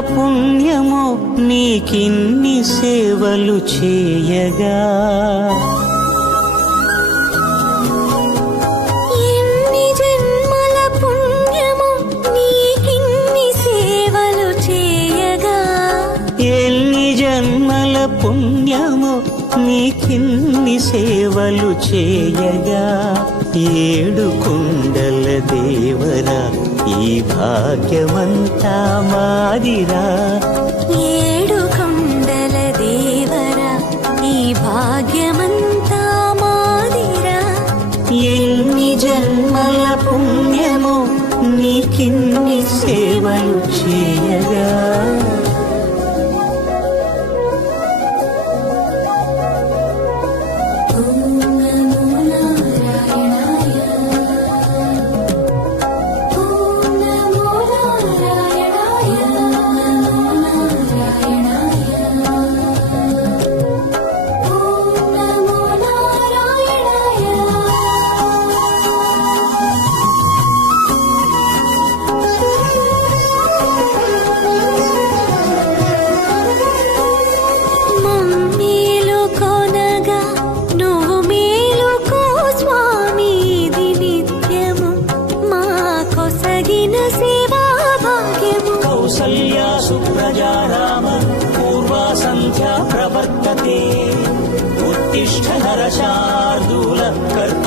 పుణ్యమో నీకిన్ని సేవలు చేయగా. ఎన్ని జన్మల పుణ్యమో నీకిన్ని సేవలు చేయగా. ఎన్ని జన్మల పుణ్యమో నీకిన్ని సేవలు చేయగా. ఏడు కొండల దేవరా ఈ భాగ్యమంతా మాదిరా. ఏడు కొండల దేవరా ఈ భాగ్యమంతా మాదిరా. ఎన్ని జన్మల పుణ్యమో నీకిన్ని సేవలు చేయగా. కౌసల్యా సుప్రజా రామ పూర్వా సంధ్యా ప్రవర్తతే. ఉత్తిష్ఠ నరశార్దూల కర్మ